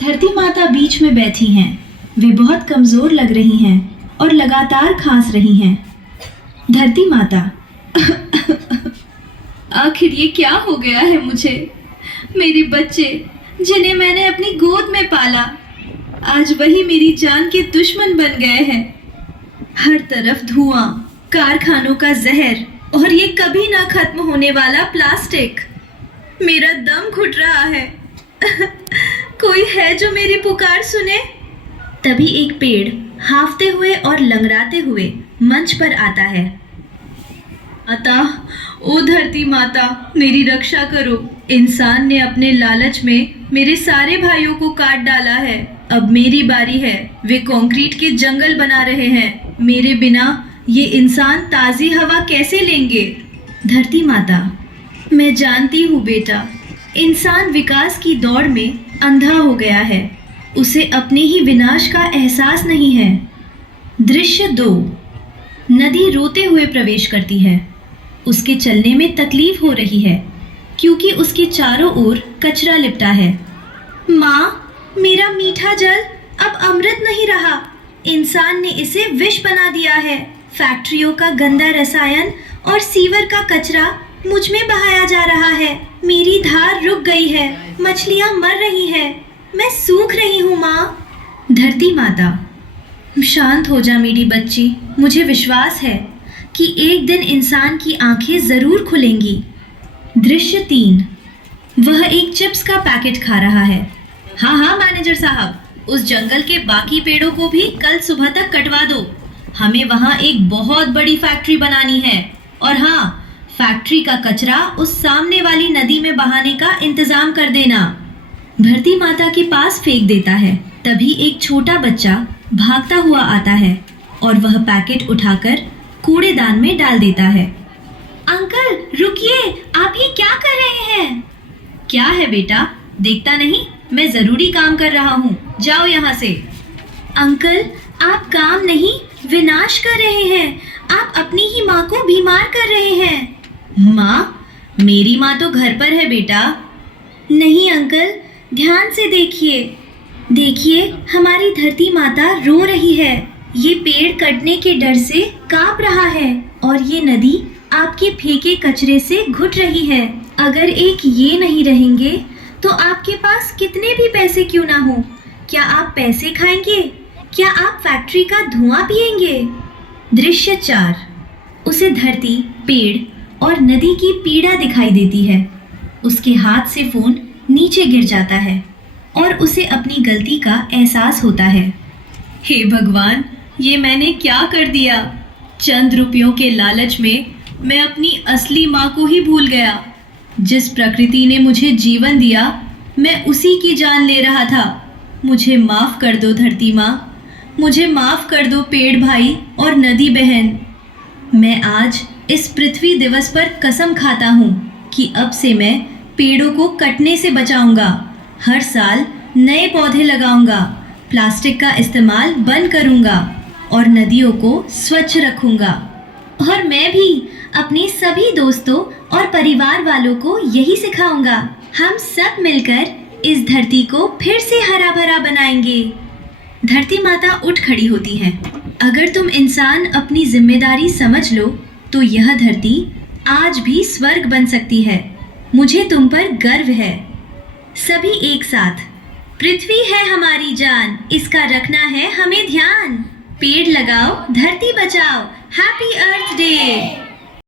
धरती माता बीच में बैठी हैं। वे बहुत कमजोर लग रही हैं और लगातार खांस रही हैं। धरती माता आखिर ये क्या हो गया है मुझे? मेरे बच्चे जिन्हें मैंने अपनी गोद में पाला, आज वही मेरी जान के दुश्मन बन गए हैं। हर तरफ धुआं, कारखानों का जहर और ये कभी ना खत्म होने वाला प्लास्टिक। मेरा दम घुट रहा है। कोई है जो मेरी पुकार सुने? तभी एक पेड़ हांफते हुए और लंगड़ाते हुए मंच पर आता है। माता, ओ धरती माता, मेरी रक्षा करो। इंसान ने अपने लालच में मेरे सारे भाइयों को काट डाला है। अब मेरी बारी है। वे कंक्रीट के जंगल बना रहे हैं। मेरे बिना ये इंसान ताज़ी हवा कैसे लेंगे? धरती माता, मैं जानती हूँ बेटा, इंसान विकास की दौड़ में अंधा हो गया है। उसे अपने ही विनाश का एहसास नहीं है। दृश्य 2। नदी रोते हुए प्रवेश करती है। उसके चलने में तकलीफ हो रही है क्योंकि उसके चारों ओर कचरा लिपटा है। माँ, मेरा मीठा जल अब अमृत नहीं रहा। इंसान ने इसे विष बना दिया है। फैक्ट्रियों का गंदा रसायन और सीवर का कचरा मुझ में बहाया जा रहा है। मेरी धार रुक गई है। मछलियाँ मर रही हैं। मैं सूख रही हूँ माँ। धरती माता, शांत हो जा मेरी बच्ची। मुझे विश्वास है कि एक दिन इंसान की आंखें जरूर खुलेंगी। दृश्य 3। वह एक चिप्स का पैकेट खा रहा है। हाँ मैनेजर साहब, उस जंगल के बाकी पेड़ों को भी कल सुबह तक कटवा दो। हमें वहाँ एक बहुत बड़ी फैक्ट्री बनानी है। और हाँ, फैक्ट्री का कचरा उस सामने वाली नदी में बहाने का इंतजाम कर देना। धरती माता के पास फेंक देता है। तभी एक छोटा बच्चा भागता हुआ आता है और वह पैकेट उठाकर कूड़ेदान में डाल देता है। अंकल रुकिए, आप ये क्या कर रहे हैं? क्या है बेटा, देखता नहीं? मैं जरूरी काम कर रहा हूँ, जाओ यहाँ से। अंकल, आप काम नहीं, विनाश कर रहे हैं। आप अपनी ही माँ को बीमार कर रहे हैं। माँ? मेरी माँ तो घर पर है बेटा। नहीं अंकल, ध्यान से देखिए। देखिए, हमारी धरती माता रो रही है। ये पेड़ कटने के डर से कांप रहा है और ये नदी आपके फेंके कचरे से घुट रही है। अगर एक ये नहीं रहेंगे तो आपके पास कितने भी पैसे क्यों ना हो, क्या आप पैसे खाएंगे? क्या आप फैक्ट्री का धुआं पिएंगे? दृश्य 4। उसे धरती, पेड़ और नदी की पीड़ा दिखाई देती है। उसके हाथ से फोन नीचे गिर जाता है और उसे अपनी गलती का एहसास होता है। हे भगवान, ये मैंने क्या कर दिया? चंद रुपयों के लालच में मैं अपनी असली माँ को ही भूल गया। जिस प्रकृति ने मुझे जीवन दिया, मैं उसी की जान ले रहा था। मुझे माफ़ कर दो धरती माँ। मुझे माफ़ कर दो पेड़ भाई और नदी बहन। मैं आज इस पृथ्वी दिवस पर कसम खाता हूँ कि अब से मैं पेड़ों को कटने से बचाऊंगा। हर साल नए पौधे लगाऊंगा, प्लास्टिक का इस्तेमाल बंद करूंगा और नदियों को स्वच्छ रखूंगा। और मैं भी अपने सभी दोस्तों और परिवार वालों को यही सिखाऊंगा। हम सब मिलकर इस धरती को फिर से हरा भरा बनाएंगे। धरती माता उठ खड़ी होती है। अगर तुम इंसान अपनी जिम्मेदारी समझ लो तो यह धरती आज भी स्वर्ग बन सकती है। मुझे तुम पर गर्व है। सभी एक साथ, पृथ्वी है हमारी जान, इसका रखना है हमें ध्यान। पेड़ लगाओ, धरती बचाओ। हैप्पी अर्थ डे।